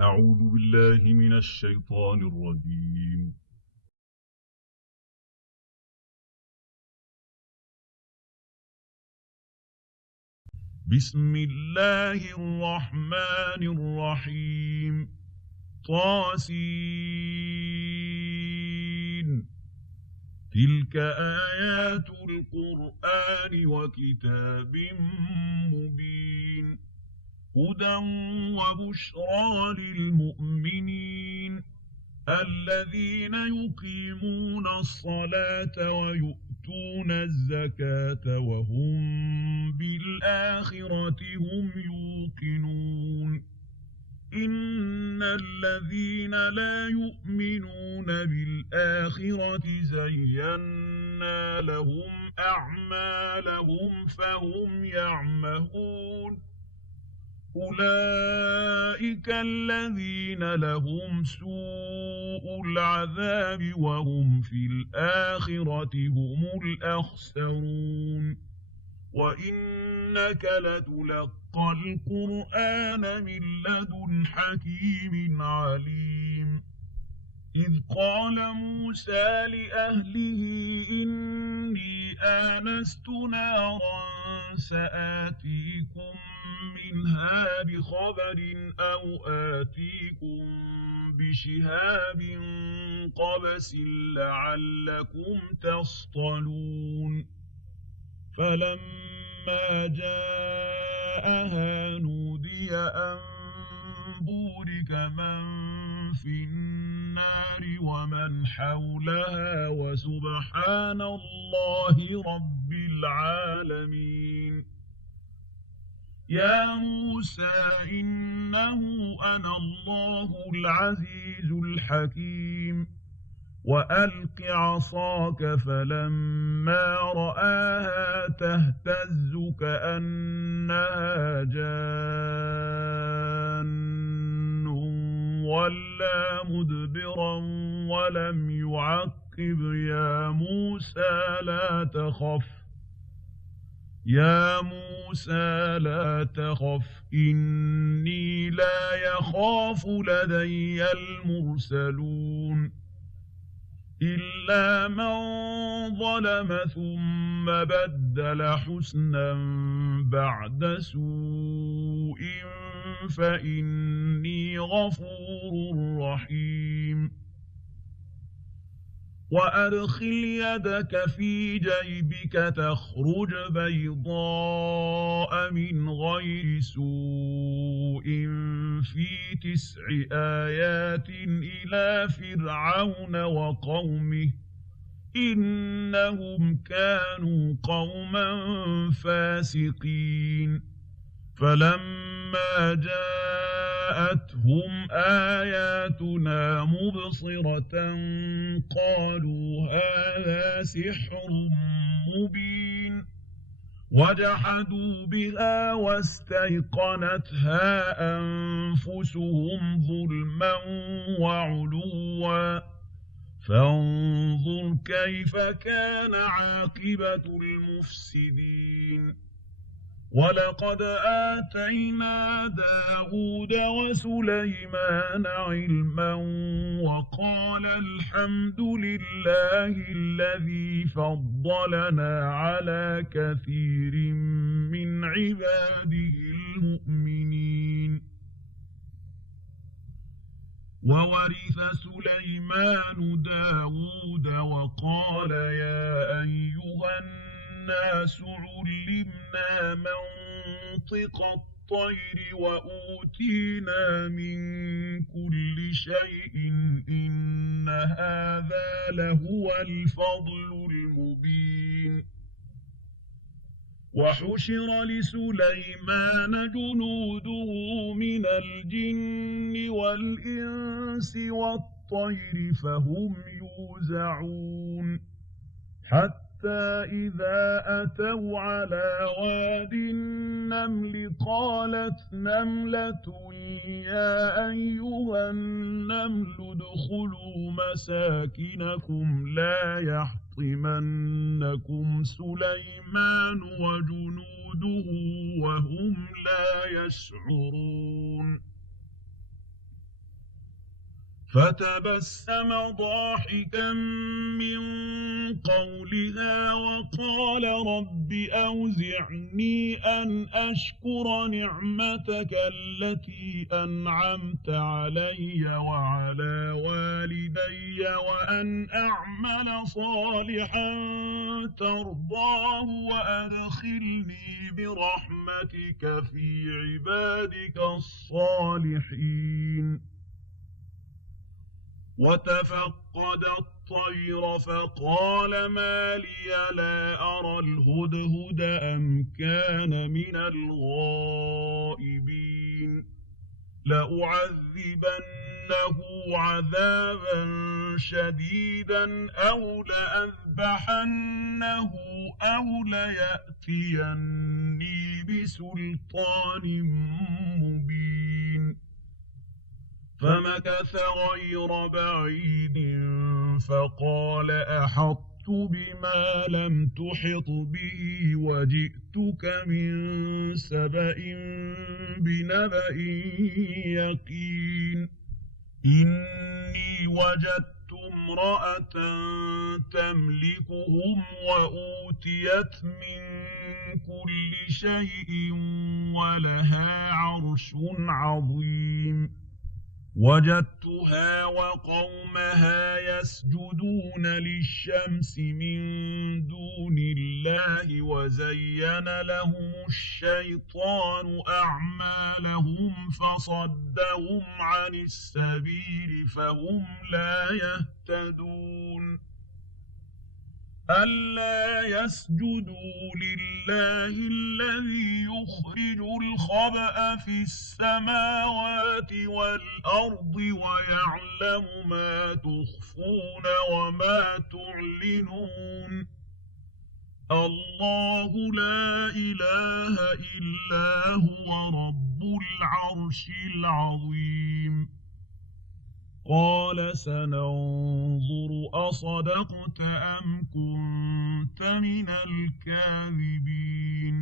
أعوذ بالله من الشيطان الرجيم. بسم الله الرحمن الرحيم. طاسين. تلك آيات القرآن وكتاب مبين. هدى وبشرى للمؤمنين الذين يقيمون الصلاة ويؤتون الزكاة وهم بالآخرة هم يوقنون. إن الذين لا يؤمنون بالآخرة زينا لهم أعمالهم فهم يعمهون. أولئك الذين لهم سوء العذاب وهم في الآخرة هم الأخسرون. وإنك لتلقى القرآن من لدن حكيم عليم. إذ قال موسى لأهله إني آنست نارا سآتيكم منها بخبر أو آتيكم بشهاب قبس لعلكم تصطلون. فلما جاءها نودي أن بورك من في النار ومن حولها وسبحان الله رب العالمين. يا موسى إنه أنا الله العزيز الحكيم. وألق عصاك فلما رآها تهتز كأنها جان ولا مدبرا ولم يعقب. يا موسى لا تخف إني لا يخاف لدي المرسلون. إلا من ظلم ثم بدل حسنا بعد سوء فإني غفور رحيم. وأدخل يدك في جيبك تخرج بيضاء من غير سوء في 9 آيات إلى فرعون وقومه إنهم كانوا قوما فاسقين. فلما جاءتهم آياتنا مبصرة قالوا هذا سحر مبين. وجحدوا بها واستيقنتها أنفسهم ظلما وعلوا فانظر كيف كان عاقبة المفسدين. ولقد آتينا داود وسليمان علما وقال الحمد لله الذي فضلنا على كثير من عباده المؤمنين. وورث سليمان داود وقال يا أيها الناس علمنا منطق الطير وأوتينا من كل شيء إن هذا لهو الفضل المبين. وحشر لسليمان جنوده من الجن والإنس والطير فهم يوزعون. حتى إذا أتوا على واد النمل قالت نملة يا أيها النمل ادخلوا مساكنكم لا يحطمنكم سليمان وجنوده وهم لا يشعرون. فتبسم ضاحكا من قولها وقال رب أوزعني أن أشكر نعمتك التي أنعمت علي وعلى والدي وأن أعمل صالحا ترضاه وأدخلني برحمتك في عبادك الصالحين. وتفقد الطير فقال ما لي لا أرى الهدهد أم كان من الغائبين لأعذبنه عذابا شديدا أو لأذبحنه أو ليأتيني بسلطان مبين. فمكث غير بعيد فقال أحطت بما لم تحط به وجئتك من سبأ بنبأ يقين. إني وجدت امرأة تملكهم وأوتيت من كل شيء ولها عرش عظيم. وجدتها وقومها يسجدون للشمس من دون الله وزين لهم الشيطان أعمالهم فصدهم عن السبيل فهم لا يهتدون. ألا يسجدوا لله الذي يخرج الخبأ في السماوات والأرض ويعلم ما تخفون وما تعلنون. الله لا إله إلا هو رب العرش العظيم. قال سننظر أصدقت أم كنت من الكاذبين.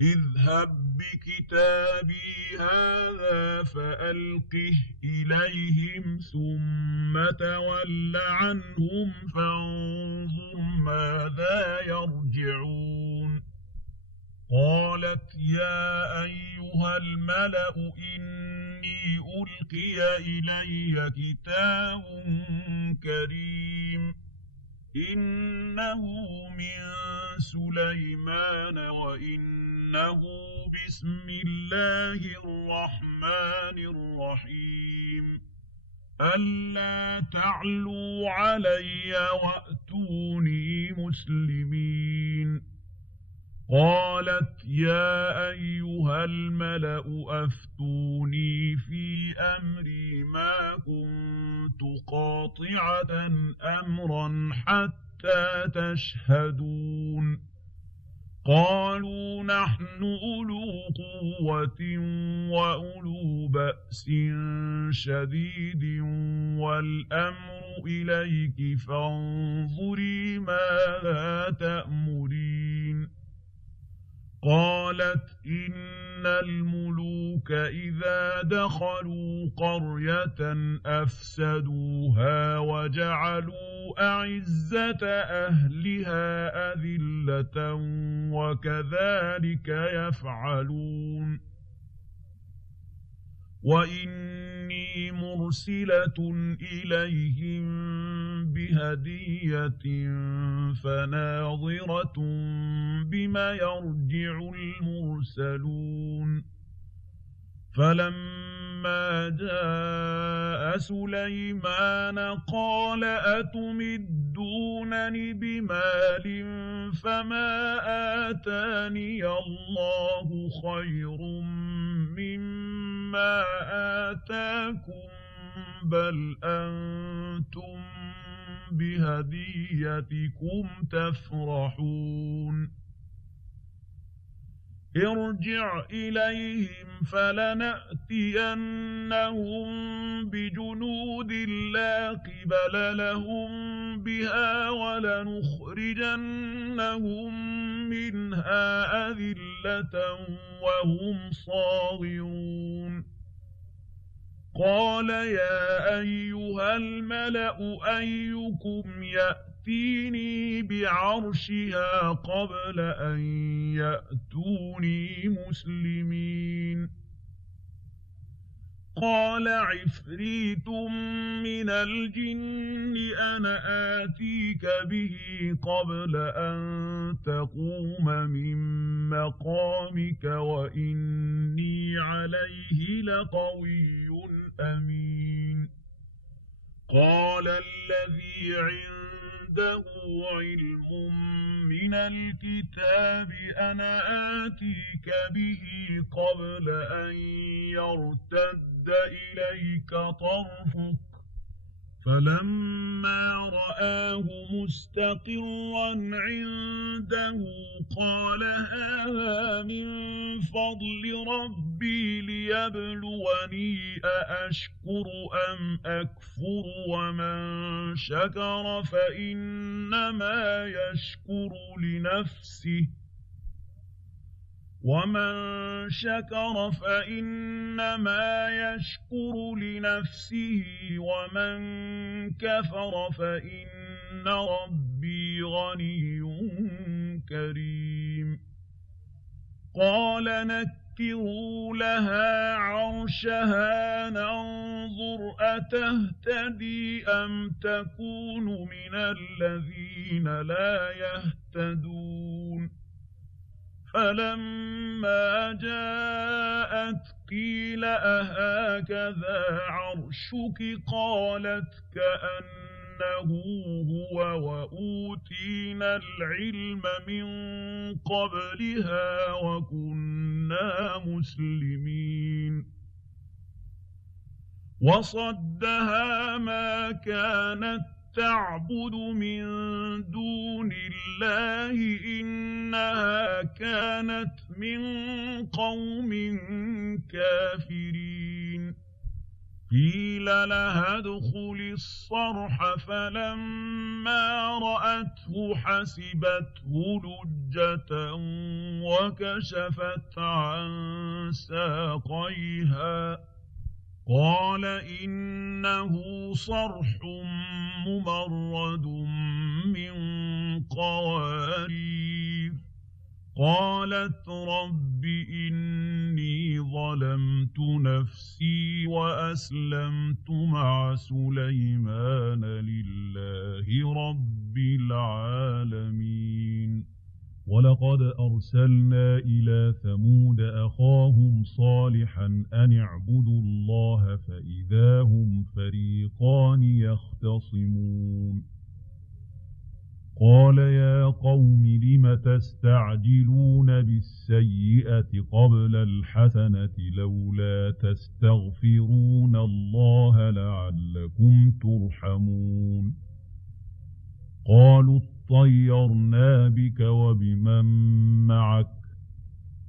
اذهب بكتابي هذا فألقه إليهم ثم تول عنهم فانظر ماذا يرجعون. قالت يا أيها الملأ إني ألقي إلي كتاب كريم إنه من سليمان وإنه بسم الله الرحمن الرحيم ألا تعلوا علي وأتوني مسلمين. قالت يا أيها الملأ أفتوني في أمري ما كنت قاطعة أمرا حتى تشهدون. قالوا نحن أولو قوة وأولو بأس شديد والأمر إليك فانظري ماذا تأمرين. قالت إن الملوك إذا دخلوا قرية أفسدوها وجعلوا أعزة أهلها أذلة وكذلك يفعلون. وإني مرسلة إليهم بهدية فناظرة بما يرجع المرسلون. فلما جاء سليمان قال أتمدونني بمال فما آتاني الله خير مما آتاكم بل أنتم بهديتكم تفرحون. ارجع إليهم فلنأتينهم بجنود لا قبل لهم بها ولنخرجنهم منها أذلة وهم صاغرون. قال يا أيها الملأ أيكم يأتيني بعرشها قبل أن يأتوني مسلمين قال عفريت من الجن أنا آتيك به قبل أن تقوم من مقامك وإني عليه لقوي أمين قال الذي عنده علم من الكتاب أنا آتيك به قبل أن يرتد إليك طرفك فلما رآه مستقرا عنده قال هذا من فضل ربي ليبلوني أأشكر أم أكفر ومن شكر فإنما يشكر لنفسه ومن شكر فإنما يشكر لنفسه ومن كفر فإن ربي غني كريم قال نكروا لها عرشها ننظر أتهتدي أم تكون من الذين لا يهتدون فلما جاءت قيل أهكذا عرشك قالت كأنه هو وأوتينا العلم من قبلها وكنا مسلمين وصدها ما كانت تعبد من دون الله إنها كانت من قوم كافرين قيل لها ادخل الصرح فلما رأته حسبته لجة وكشفت عن ساقيها قال إنه صرح ممرد من قوارير قالت رب إني ظلمت نفسي وأسلمت مع سليمان لله رب العالمين ولقد أرسلنا إلى ثمود أخاهم صالحا أن اعبدوا الله فإذا هم فريقان يختصمون قال يا قوم لم تستعجلون بالسيئة قبل الحسنة لولا تستغفرون الله لعلكم ترحمون قالوا طيرنا بك وبمن معك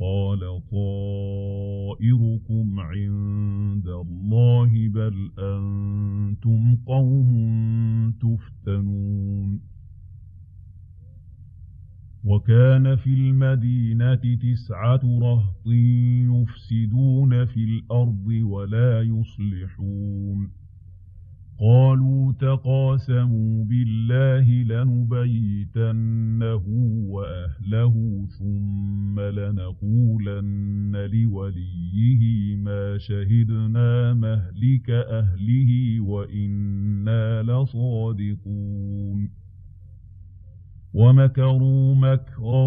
قال طائركم عند الله بل أنتم قوم تفتنون وكان في المدينة 9 رهط يفسدون في الأرض ولا يصلحون قالوا تقاسموا بالله لنبيتنه وأهله ثم لنقولن لوليه ما شهدنا مهلك أهله وإنا لصادقون ومكروا مكرا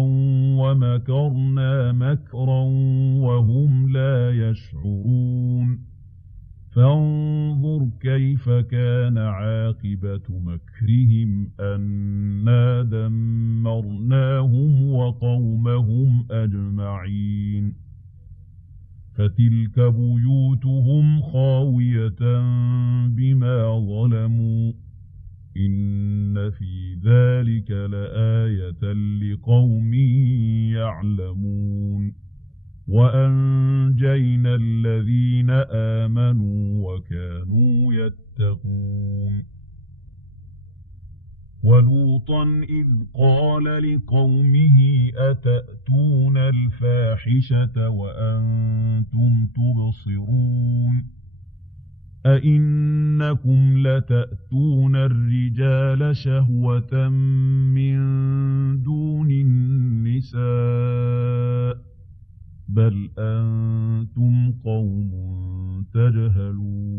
ومكرنا مكرا وهم لا يشعرون فانظر كيف كان عاقبة مكرهم أنا دمرناهم وقومهم أجمعين فتلك بيوتهم خاوية بما ظلموا إن في ذلك لآية لقوم يعلمون وأنجينا الذين آمنوا وكانوا يتقون ولوطا إذ قال لقومه أتأتون الفاحشة وأنتم تبصرون أئنكم لتأتون الرجال شهوة من دون النساء بل أنتم قوم تجهلون